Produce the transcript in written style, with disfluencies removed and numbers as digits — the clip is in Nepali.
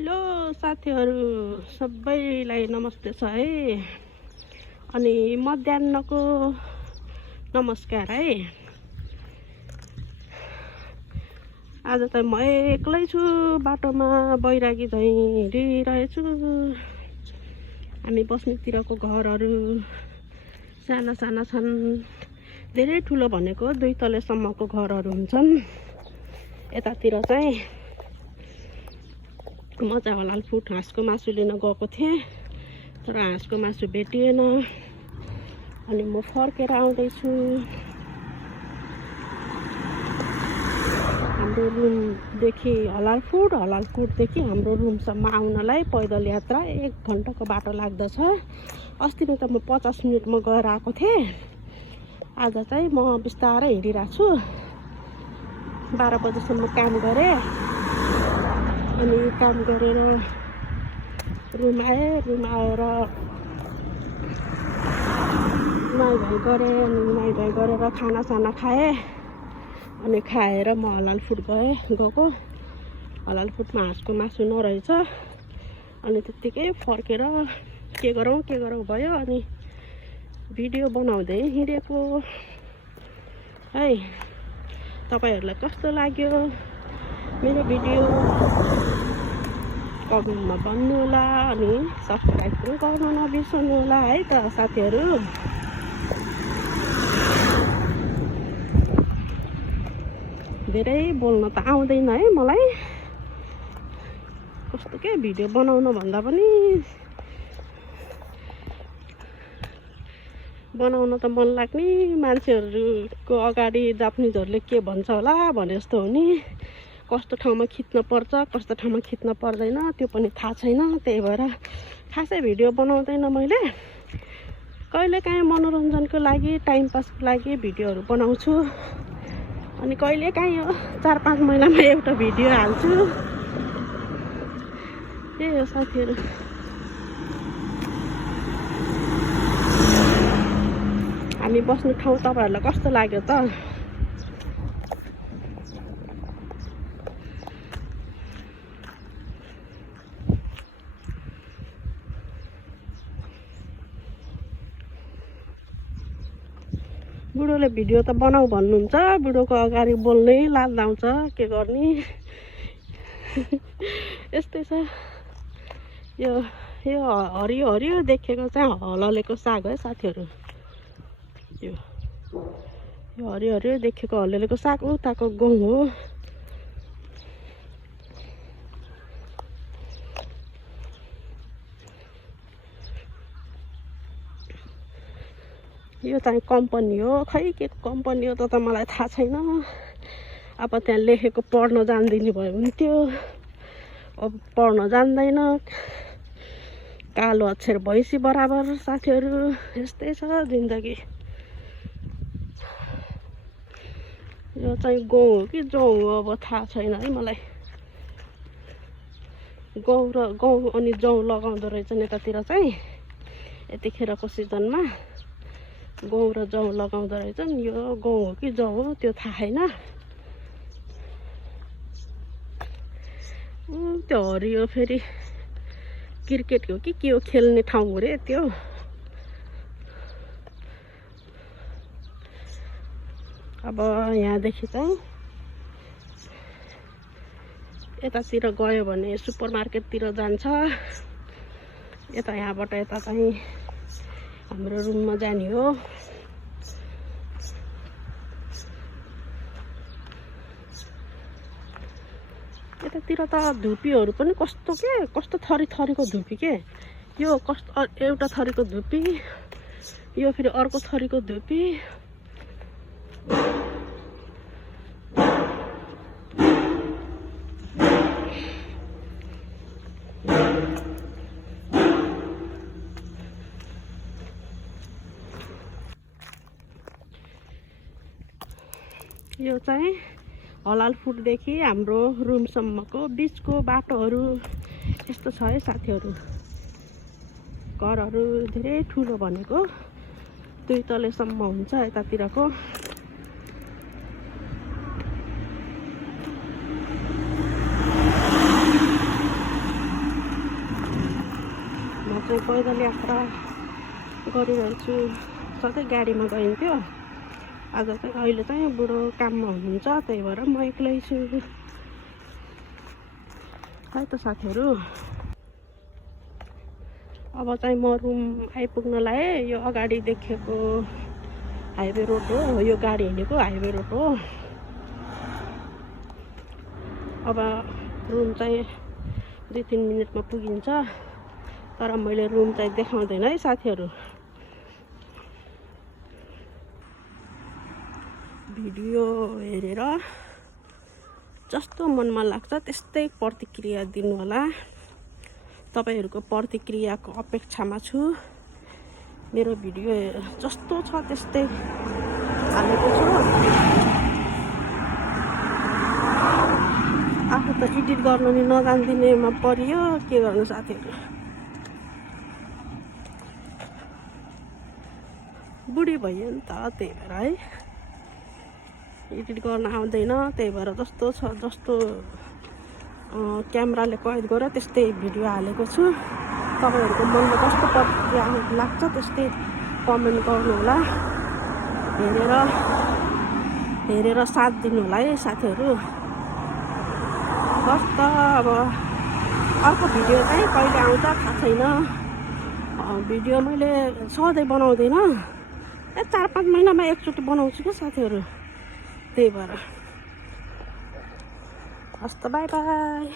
हेलो साथीहरू सबैलाई नमस्ते छ है। अनि मध्याहको नमस्कार है। आज त म एक्लै छु, बाटोमा बैरागी झैँ हिँडिरहेछु। हामी बस्नेतिरको घरहरू साना साना छन्, धेरै ठुलो भनेको 2 तलेसम्मको घरहरू हुन्छन्। यतातिर चाहिँ म चाहिँ हलाल फुड हाँसको मासु लिन गएको थिएँ, तर हाँसको मासु भेटिएन। अनि म फर्केर आउँदैछु। हाम्रो रुमदेखि हलाल फुडदेखि हाम्रो रुमसम्म आउनलाई पैदल यात्रा 1 घन्टाको बाटो लाग्दछ। अस्ति त म 50 मिनटमा गएर आएको थिएँ। आज चाहिँ म बिस्तारै हिँडिरहेको छु। 12 बजेसम्म काम गरेँ। अनि काम गरेर रुम आएर नुहाइ धुवाइ गरेर खाना खाएँ। अनि खाएर म हलाल फुड गएको। हलाल फुडमा हाँसको मासु नरहेछ। अनि त्यत्तिकै फर्केर के गरौँ भयो। अनि भिडियो बनाउँदै हिँडेको है। तपाईहरुलाई कस्तो लाग्यो मेरो भिडियो कमेन्टमा भन्नु होला। अनि सब्स्क्राइब पनि गर्न नबिर्सनु होला है त साथीहरू। धेरै बोल्न त आउँदैन है मलाई। कस्तो के भिडियो बनाउन भन्दा पनि बनाउन त मन लाग्ने, मान्छेहरूको अगाडि जापानिजहरूले के भन्छ होला भने जस्तो हो नि। कस्तो ठाउँमा खिच्न पर्छ, कस्तो ठाउँमा खिच्न पर्दैन त्यो पनि थाहा छैन। त्यही भएर खासै भिडियो बनाउँदैन मैले। कहिलेकाहीँ मनोरञ्जनको लागि, टाइम पासको लागि भिडियोहरू बनाउँछु। अनि कहिलेकाहीँ 4-5 महिनामा एउटा भिडियो हाल्छु। त्यही हो साथीहरू। हामी बस्ने ठाउँ तपाईहरुलाई कस्तो लाग्यो त? बुढोले भिडियो त बनाऊ भन्नुहुन्छ, बुढोको अगाडि बोल्नै लाज आउँछ, के गर्ने। यस्तै छ। यो हरियो देखेको चाहिँ हललेको साग है साथीहरू। यो हरियो देखेको हललेको साग उताको गहुँ हो। यो चाहिँ कम्पनी हो, खै के कम्पनी हो त मलाई थाहा छैन। अब त्यहाँ लेखेको पढ्न जान्दिने भयो हुन्थ्यो। अब पढ्न जान्दैन, कालो अक्षर भैँसी बराबर साथीहरू। यस्तै छ जिन्दगी। यो चाहिँ गहुँ हो कि जौ हो अब थाहा छैन है मलाई। गहुँ अनि जौ लगाउँदो रहेछ यतातिर चाहिँ। यतिखेरको सिजनमा गहुँ र जौ लगाउँदो रहेछन्। यो गहुँ हो कि जौ हो त्यो थाहा छैन। त्यो हरियो फेरि क्रिकेट हो कि के हो खेल्ने ठाउँ हो रे त्यो। अब यहाँदेखि चाहिँ यतातिर गयो भने सुपरमार्केटतिर जान्छ। यहाँबाट यता चाहिँ हाम्रो रुममा जाने हो। यतातिर त धुपीहरू पनि कस्तो थरीको धुपी के। यो कस्तो एउटा थरीको धुपी, यो फेरि अर्को थरीको धुपी। यो चाहिँ हलाल फुडदेखि हाम्रो रुमसम्मको बिचको बाटोहरू यस्तो छ है साथीहरू। घरहरू धेरै ठुलो भनेको 2 तलेसम्म हुन्छ यतातिरको। पैदल यात्रा गरिरहेछु। सधैँ गाडीमा गइन्थ्यो, आज चाहिँ अहिले चाहिँ बुढो काममा हुनुहुन्छ, त्यही भएर म एक्लै छु है त साथीहरू। अब चाहिँ म रुम आइपुग्न लाएँ। यो अगाडि देखेको हाइवे रोड हो, यो गाडी हिँडेको हाइवे रोड हो। अब रुम चाहिँ 2-3 मिनटमा पुगिन्छ, तर मैले रुम चाहिँ देखाउँदैन है साथीहरू। भिडियो हेरेर जस्तो मनमा लाग्छ त्यस्तै प्रतिक्रिया दिनु होला। तपाईहरुको प्रतिक्रियाको अपेक्षामा छु। मेरो भिडियो जस्तो छ त्यस्तै हालेको छु। आफू त एडिट गर्न नि नजान्दिनेमा परियो, के गर्नु साथीहरु। बुढी भइयो नि त, त्यही भएर है एडिट गर्न आउँदैन। त्यही भएर जस्तो छ जस्तो क्यामेराले कैद गरेर त्यस्तै भिडियो हालेको छु। तपाईहरुको मनमा जस्तो प्रतिक्रिया लाग्छ त्यस्तै कमेन्ट गर्नु होला। हेरेर साथ दिनु होला है साथीहरु। कस्तो अब अर्को भिडियो चाहिँ कहिले आउँछ थाहा छैन। भिडियो मैले सधैँ बनाउँदैन, 4-5 महिनामा एकचोटि बनाउँछु के साथीहरु। त्यही भएर हस्त बाइ बाइ।